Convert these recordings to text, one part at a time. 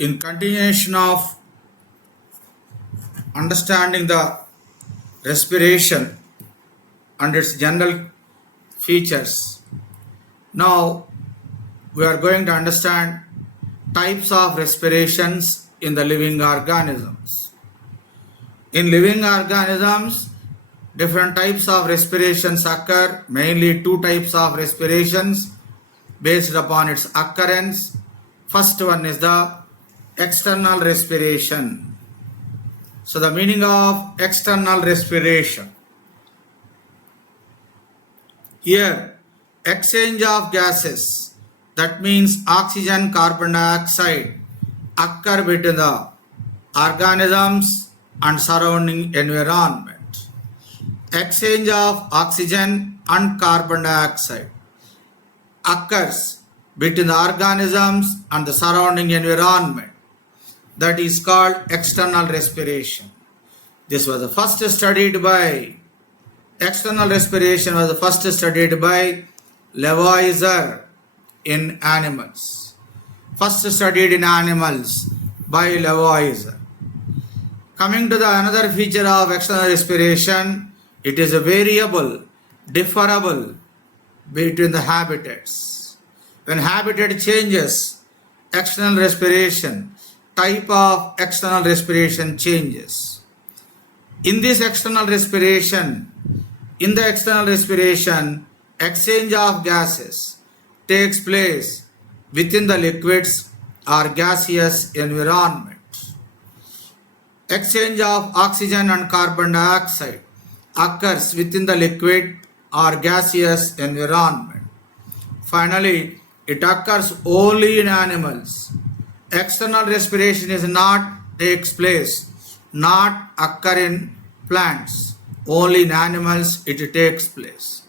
In continuation of understanding the respiration and its general features, now we are going to understand types of respirations in the living organisms. In living organisms, different types of respirations occur, mainly two types of respirations based upon its occurrence. First one is the external respiration. So the meaning of external respiration. Here, exchange of gases, that means oxygen, carbon dioxide, occur between the organisms and surrounding environment. Exchange of oxygen and carbon dioxide occurs between the organisms and the surrounding environment. That is called external respiration. This was the first studied by external respiration was the first studied by Lavoisier in animals. First studied in animals by Lavoisier. Coming to the another feature of external respiration, it is a variable, differable between the habitats. When habitat changes, external respiration, type of external respiration changes. In the external respiration, exchange of gases takes place within the liquids or gaseous environment. Exchange of oxygen and carbon dioxide occurs within the liquid or gaseous environment. Finally, it occurs only in animals. External respiration is takes place, not occur in plants. Only in animals it takes place.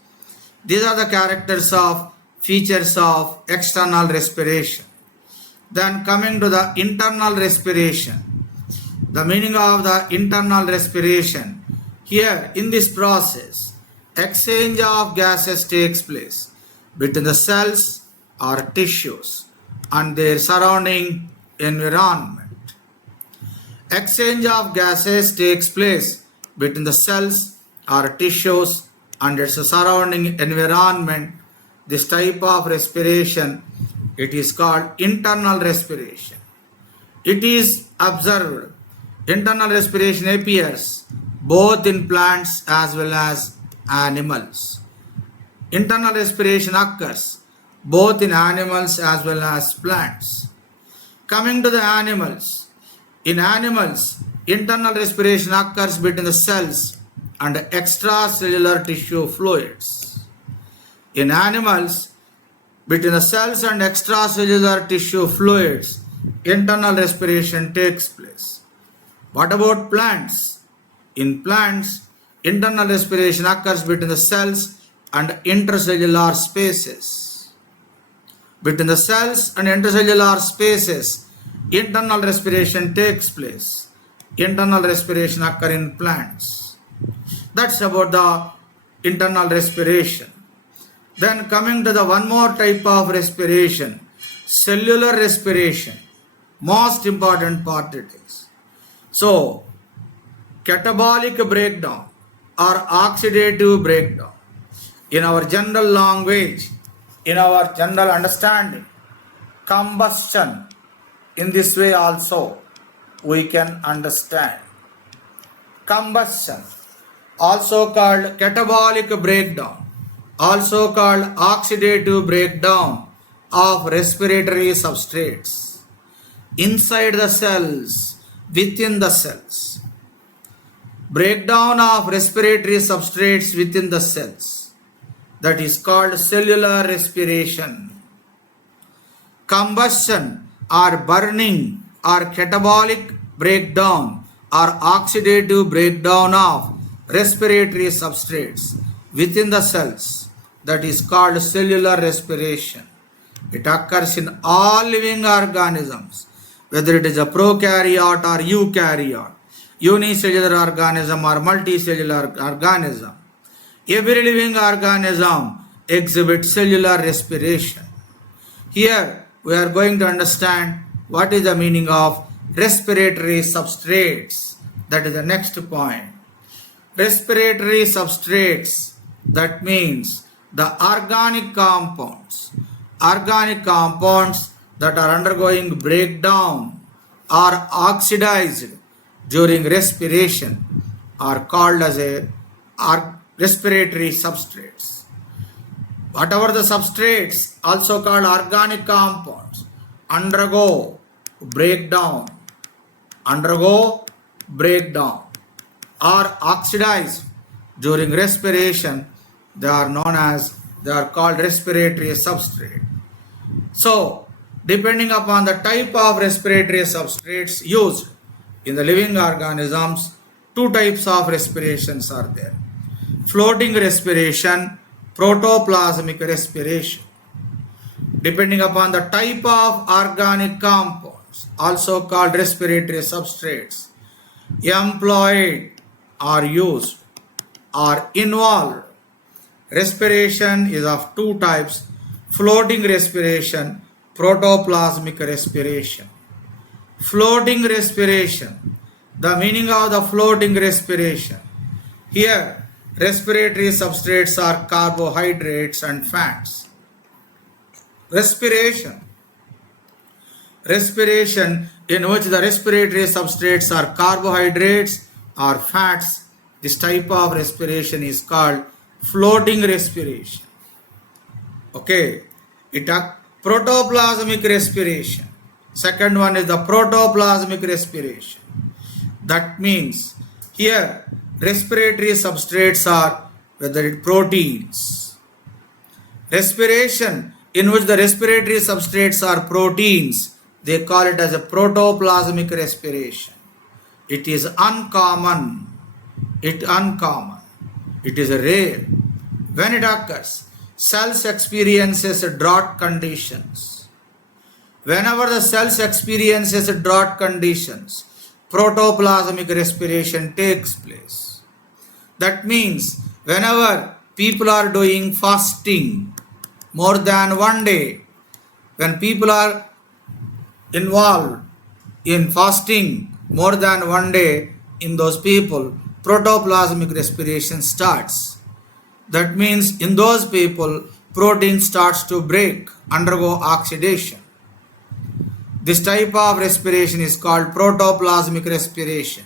These are the features of external respiration. Then coming to the internal respiration. The meaning of the internal respiration. Here in this process, exchange of gases takes place between the cells or tissues and their surrounding environment. Exchange of gases takes place between the cells or tissues and its surrounding environment. This type of respiration, it is called internal respiration. It is observed. Internal respiration appears both in plants as well as animals. Internal respiration occurs both in animals as well as plants. Coming to the animals. In animals, internal respiration occurs between the cells and extracellular tissue fluids. In animals, between the cells and extracellular tissue fluids, internal respiration takes place. What about plants? In plants, internal respiration occurs between the cells and intercellular spaces. Between the cells and intercellular spaces, internal respiration takes place. Internal respiration occurs in plants. That's about the internal respiration. Then coming to the one more type of respiration, cellular respiration. Most important part it is. So, catabolic breakdown or oxidative breakdown. In our general language, in our general understanding, combustion. In this way also we can understand. Combustion, also called catabolic breakdown, also called oxidative breakdown of respiratory substrates inside the cells, within the cells. Breakdown of respiratory substrates within the cells. That is called cellular respiration. Combustion or burning or catabolic breakdown or oxidative breakdown of respiratory substrates within the cells. That is called cellular respiration. It occurs in all living organisms, whether it is a prokaryote or eukaryote, unicellular organism or multicellular organism. Every living organism exhibits cellular respiration. Here we are going to understand what is the meaning of respiratory substrates? That is the next point. Respiratory substrates, that means the organic compounds that are undergoing breakdown or oxidized during respiration are called as respiratory substrates. Whatever the substrates, also called organic compounds, undergo breakdown or oxidize during respiration, they are called respiratory substrate. So depending upon the type of respiratory substrates used in the living organisms, two types of respirations are there: floating respiration, protoplasmic respiration. Depending upon the type of organic compounds, also called respiratory substrates, employed or used or involved, respiration is of two types: floating respiration, protoplasmic respiration. Floating respiration, the meaning of the floating respiration. Here, respiratory substrates are carbohydrates and fats. Respiration in which the respiratory substrates are carbohydrates or fats. This type of respiration is called floating respiration. Okay, protoplasmic respiration. Second one is the protoplasmic respiration. That means here respiratory substrates are whether it proteins. Respiration in which the respiratory substrates are proteins, they call it as a protoplasmic respiration. It is uncommon. It is rare. When it occurs, cells experiences drought conditions. Whenever the cells experiences drought conditions, protoplasmic respiration takes place. That means whenever people are doing fasting more than one day, when people are involved in fasting more than one day, in those people, protoplasmic respiration starts. That means in those people, protein starts to break, undergo oxidation. This type of respiration is called protoplasmic respiration.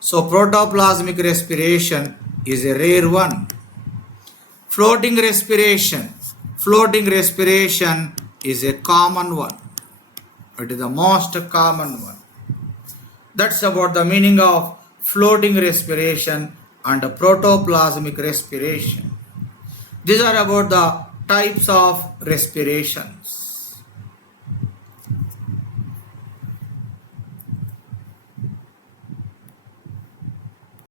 So protoplasmic respiration is a rare one. Floating respiration is a common one. It is the most common one. That's about the meaning of floating respiration and protoplasmic respiration. These are about the types of respirations.